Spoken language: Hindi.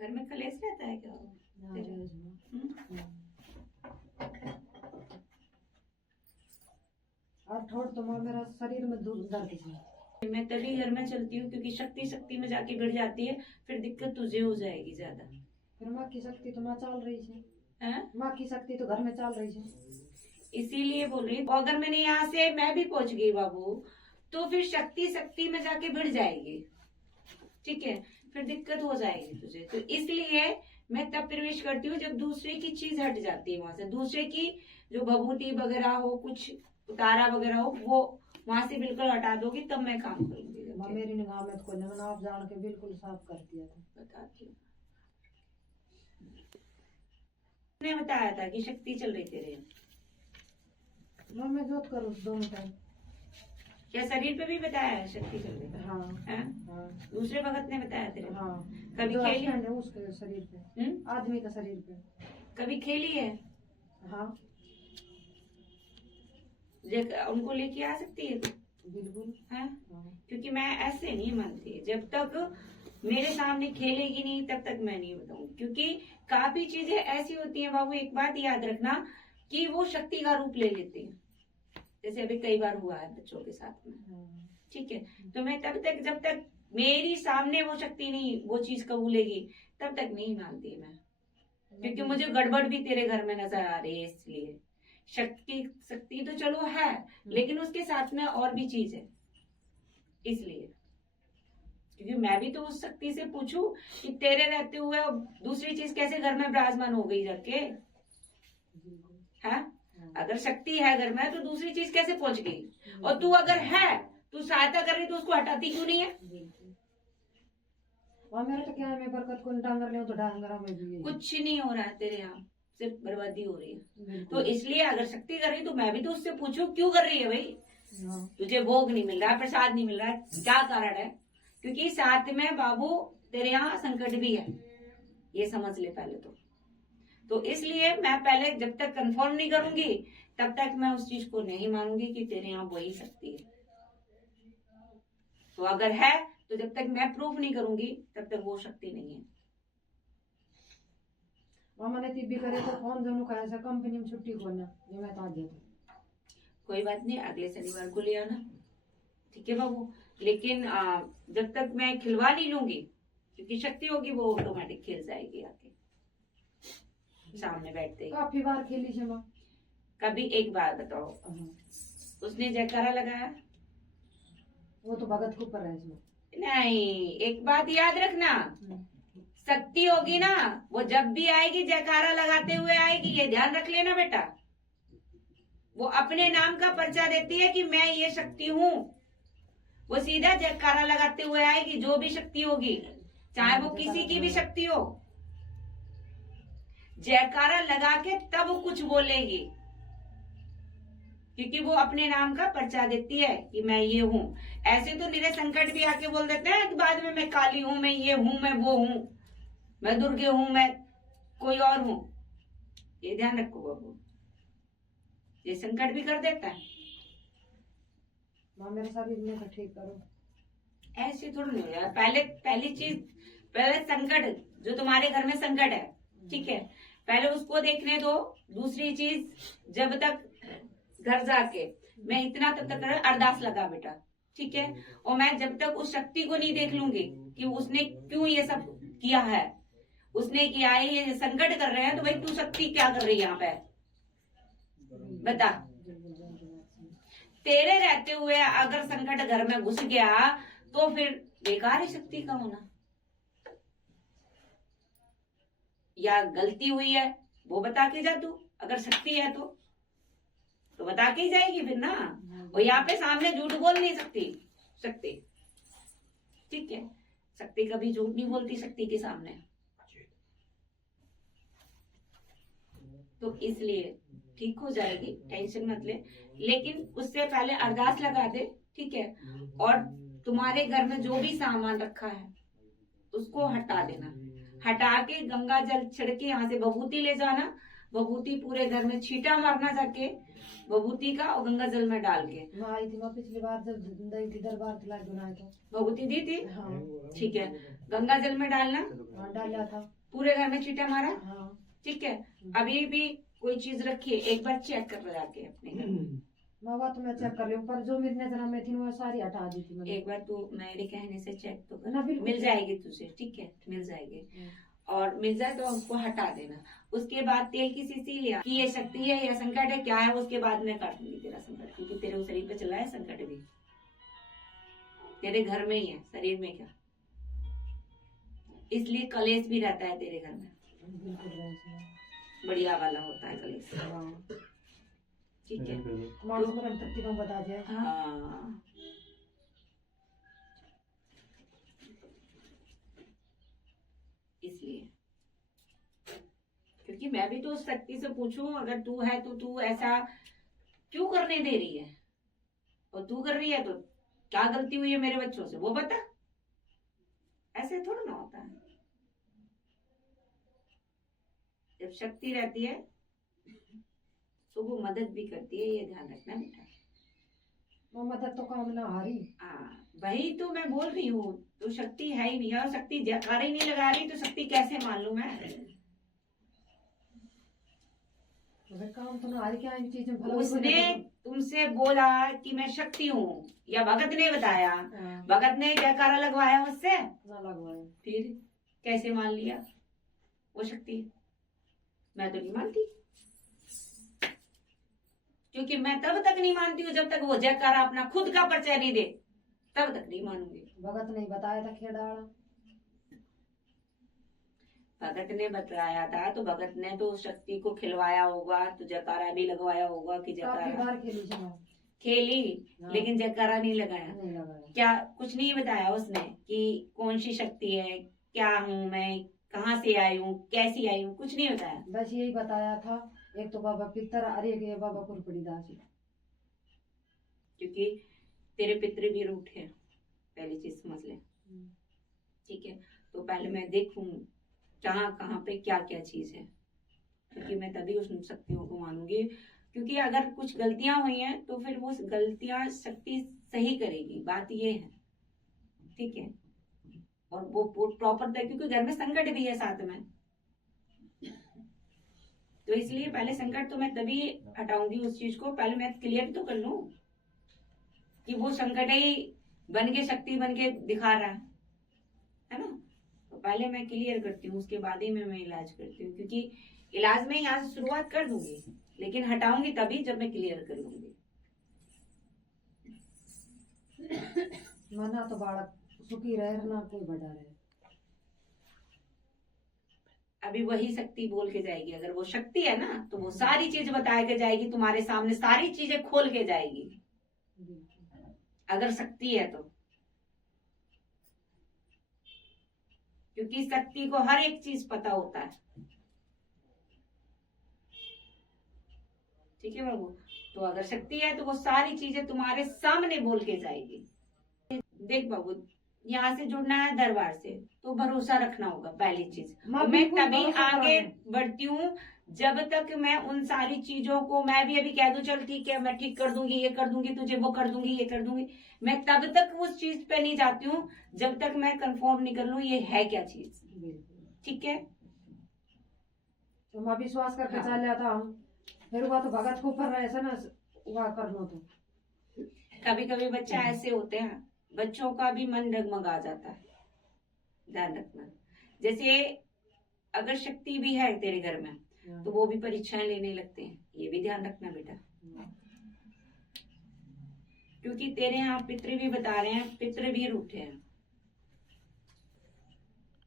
घर में कलेश रहता है क्या? और थोड़ा तो माँ मेरा शरीर में दर्द है। मैं तभी घर में चलती हूँ क्योंकि शक्ति में जाके भिड़ जाती है, फिर दिक्कत तुझे हो जाएगी ज्यादा। फिर माँ की शक्ति तो माँ चल रही है, हैं? माँ की शक्ति तो घर में चल रही है। इसीलिए बोल रही हूँ, अगर मैंने यहाँ से मैं भी पहुंच गई बाबू, तो फिर शक्ति में जाके भिड़ जाएगी, ठीक है, फिर दिक्कत हो जाएगी तुझे। तो इसलिए मैं तब प्रवेश करती हूँ जब दूसरे की चीज हट जाती है वहां से, दूसरे की जो भभूति वगैरह हो, कुछ उतारा वगैरह हो, वो वहां से बिल्कुल हटा दोगी, तब मैं काम करूंगी। माँ मेरी निगाह में तो कोई नहीं, आप जान के बिल्कुल साफ कर दिया था। बताती हूँ, ने बताया था कि शक्ति चल रही तेरे। माँ मैं जोत करूँ दोनों टाइम। क्या शरीर पे भी बताया है शक्ति चल रही है? हाँ है? हाँ। दूसरे भगत ने बताया तेरे? हाँ। कभी जो खेली husband है उसके शरीर पे, आदमी का शरीर पे। कभी खेली है? हाँ उनको लेके आ सकती है तू? बिल्कुल। है? हाँ। क्योंकि मैं ऐसे नहीं मानती, जब तक मेरे सामने खेलेगी नहीं तब तक मैं नहीं बताऊंगी, क्योंकि काफी चीजें ऐसी होती हैं बाबू, एक बात याद रखना कि वो शक्ति का रूप ले लेती है, जैसे अभी कई बार हुआ है बच्चों के साथ में, ठीक है। तो मैं तब तक, जब तक मेरी सामने वो शक्ति नहीं वो चीज कबूलेगी, तब तक नहीं मानती मैं, क्योंकि मुझे गड़बड़ भी तेरे घर में नजर आ रही है। इसलिए शक्ति तो चलो है, लेकिन उसके साथ में और भी चीज है, इसलिए क्योंकि मैं भी तो उस शक्ति से पूछूं कि तेरे रहते हुए दूसरी चीज कैसे घर में विराजमान हो गई जाके, है? अगर शक्ति है घर में तो दूसरी चीज कैसे पहुंच गई? और तू अगर है, तू सहायता कर रही तो उसको हटाती क्यों नहीं है? मेरा तो क्या है, मैं बरकत को डांगर ले तो डांगरा में भी कुछ नहीं हो रहा है तेरे यहाँ, सिर्फ बर्बादी हो रही है। तो इसलिए अगर शक्ति कर रही तो मैं भी तो उससे पूछूं क्यों कर रही है भाई? तुझे भोग नहीं मिल रहा है, प्रसाद नहीं मिल रहा है, क्या कारण है? क्योंकि साथ में बाबू तेरे यहाँ संकट भी है, ये समझ ले पहले तो इसलिए मैं पहले जब तक कंफर्म नहीं करूंगी तब तक मैं उस चीज को नहीं मानूंगी कि तेरे यहाँ वही शक्ति है। तो अगर है तो जब तक मैं प्रूफ नहीं करूंगी तब तक वो शक्ति नहीं है। मैंने भी करे तो फोन दोनों का ऐसा कंपनी में छुट्टी खोलना, ये मैं तो कोई बात नहीं, अगले शनिवार को ले आना, ठीक है बाबू। लेकिन जब तक मैं खिलवा नहीं लूंगी, क्योंकि शक्ति होगी वो ऑटोमेटिक खेल जाएगी आके सामने बैठते ही। काफी बार खेली है माँ। कभी एक बार बताओ उसने जयकारा लगाया? वो तो भगत के ऊपर है इसमें। नहीं, एक बात याद रखना, शक्ति होगी ना वो जब भी आएगी जयकारा लगाते हुए आएगी, ये ध्यान रख लेना बेटा। वो अपने नाम का पर्चा देती है कि मैं ये शक्ति हूँ, वो सीधा जयकारा लगाते हुए आएगी। जो भी शक्ति होगी, चाहे वो किसी की भी शक्ति हो, जयकारा लगा के तब कुछ बोलेगी, क्योंकि वो अपने नाम का पर्चा देती है कि मैं ये हूँ। ऐसे तो निरे संकट भी आके बोल देते हैं कि बाद में मैं काली हूँ, मैं ये हूँ, मैं वो हूँ, मैं दुर्गे हूँ, मैं कोई और हूँ। ये ध्यान रखो बाबू, ये संकट भी कर देता है। माँ मेरे शरीर में ठीक करो, ऐसे थोड़ा नहीं हो यार। पहली चीज, पहले संकट जो तुम्हारे घर में संकट है, ठीक है, पहले उसको देखने दो। दूसरी चीज, जब तक घर जाके मैं इतना तब तक अरदास लगा बेटा, ठीक है। और मैं जब तक उस शक्ति को नहीं देख लूंगी कि उसने क्यों ये सब किया है, उसने किया है, ये संकट कर रहे हैं, तो भाई तू शक्ति क्या कर रही है यहाँ पे बता? तेरे रहते हुए अगर संकट घर में घुस गया तो फिर बेकार है शक्ति का होना। या गलती हुई है वो बता के जा तू, अगर शक्ति है तो बता के ही जाएगी फिर ना। और यहाँ पे सामने झूठ बोल नहीं सकती शक्ति, ठीक है। शक्ति कभी झूठ नहीं बोलती शक्ति के सामने, तो इसलिए ठीक हो जाएगी, टेंशन मत ले। लेकिन उससे पहले अरदास लगा दे, ठीक है। और तुम्हारे घर में जो भी सामान रखा है उसको हटा देना, हटा के गंगा जल छिड़के यहाँ से भभूति ले जाना, विभूति पूरे घर में छींटा मारना जाके विभूति का और गंगा जल में डाल के। मैं आई थी, मैं पिछली बार जब दही थी दरबार खिला बनाया था, विभूति दी थी, हाँ ठीक है। गंगा जल में डालना, हाँ डाला था, पूरे घर में छींटा मारा, हाँ ठीक है। अभी भी कोई चीज रखी है, एक बार चेक कर जाके अपने घर में। माँ तो मैं चेक कर रही हूँ, पर जो मेरी नजर में थी वो सारी हटा दी थी मैंने। एक बार तू मेरे कहने से चेक तो ना, कर, बिल्कुल। मिल जाएगी तुझे, ठीक है, मिल जाएगी। और मिल जाए तो उसको हटा देना। उसके बाद तेल की शीशी लिया कि ये शक्ति है या संकट है क्या है, उसके बाद मैं काट दूंगी तेरा संकट, क्योंकि तेरे शरीर पे चला है संकट भी, तेरे घर में ही है, शरीर में क्या, इसलिए कलेश भी रहता है तेरे घर में, बढ़िया वाला होता है कलेश, ठीक है। तो बता दिया, हाँ इसलिए, क्योंकि मैं भी तो उस शक्ति से पूछूं, अगर तू है तो तू ऐसा क्यों करने दे रही है, और तू कर रही है तो क्या गलती हुई है मेरे बच्चों से वो बता। ऐसे थोड़ा ना होता है, जब शक्ति रहती है तो वो मदद भी करती है, ये ध्यान रखना बेटा। वो मदद तो काम ना हारी। हाँ वही तो मैं बोल रही हूँ, तो शक्ति है ही नहीं, और शक्ति जयकारा ही नहीं लगा रही तो शक्ति कैसे मान लूं मैं। तो काम तो ना हारी, क्या इन चीजों में उसने तुमसे बोला कि मैं शक्ति हूँ, या भगत ने बताया, भगत ने जयकारा लगवाया उससे ना लगवाया, फिर कैसे मान लिया वो शक्ति। मैं तो नहीं मानती, क्योंकि मैं तब तक नहीं मानती हूँ जब तक वो जयकारा अपना खुद का परिचय नहीं दे, तब तक नहीं मानूंगी। भगत ने बताया था खेड़ाड़ा, भगत ने बताया था तो भगत ने तो शक्ति को खिलवाया होगा, तो जयकारा भी लगवाया होगा कि काफी जयकारा बार खेली थी मैं। खेली, हाँ। लेकिन जयकारा नहीं लगाया। नहीं लगाया, क्या कुछ नहीं बताया उसने कि कौन सी शक्ति है, क्या हूँ मैं, कहाँ से आई हूँ, कैसी आई हूँ, कुछ नहीं बताया। बस यही बताया था, एक तो बाबा पितर, अरे एक ये बाबा कुरपड़ी दास, क्योंकि तेरे पितृ भी रूठे हैं, पहली चीज समझ ले, ठीक है। तो पहले मैं देखूं कहाँ कहाँ पे क्या क्या चीज है, क्योंकि मैं तभी उस शक्तियों को मानूंगी। क्योंकि अगर कुछ गलतियां हुई हैं तो फिर वो गलतियां शक्ति सही करेगी, बात ये है, ठीक है। और वो प्रॉपर था, क्योंकि घर में संकट भी है साथ में, तो इसलिए पहले संकट तो मैं तभी हटाऊंगी उस चीज को, पहले मैं क्लियर तो कर लूं कि वो संकट ही बन के शक्ति बन के दिखा रहा है ना। तो पहले मैं क्लियर करती हूँ, उसके बाद ही मैं इलाज करती हूँ, क्योंकि इलाज में यहाँ से शुरुआत कर दूंगी, लेकिन हटाऊंगी तभी जब मैं क्लियर कर लूंगी। मना तो बालक सुखी रहे ना कोई बड़ा रहे। अभी वही शक्ति बोल के जाएगी, अगर वो शक्ति है ना तो वो सारी चीज बता के जाएगी, तुम्हारे सामने सारी चीजें खोल के जाएगी, अगर शक्ति है तो। क्योंकि शक्ति को हर एक चीज पता होता है, ठीक है बाबू। तो अगर शक्ति है तो वो सारी चीजें तुम्हारे सामने बोल के जाएगी। देख बाबू, यहाँ से जुड़ना है दरबार से तो भरोसा रखना होगा पहली चीज। मैं तभी आगे बढ़ती हूँ जब तक मैं उन सारी चीजों को, मैं भी अभी कह दूं चल ठीक है मैं ठीक कर दूंगी, ये कर दूंगी तुझे, वो कर दूंगी, ये कर दूंगी, मैं तब तक उस चीज पे नहीं जाती हूँ जब तक मैं कंफर्म नहीं कर लूं ये है क्या चीज, ठीक है। तो मैं विश्वास करके चल जाता हूँ, फिर हुआ तो भगत को ऊपर ऐसा ना हुआ कर लो। तो कभी कभी बच्चा ऐसे होते हैं, बच्चों का भी मन डगमगा जाता है, ध्यान रखना। जैसे अगर शक्ति भी है तेरे घर में तो वो भी परीक्षाएं लेने लगते हैं, ये भी ध्यान रखना बेटा। क्योंकि तेरे यहाँ पितृ भी बता रहे हैं, पितृ भी रूठे हैं,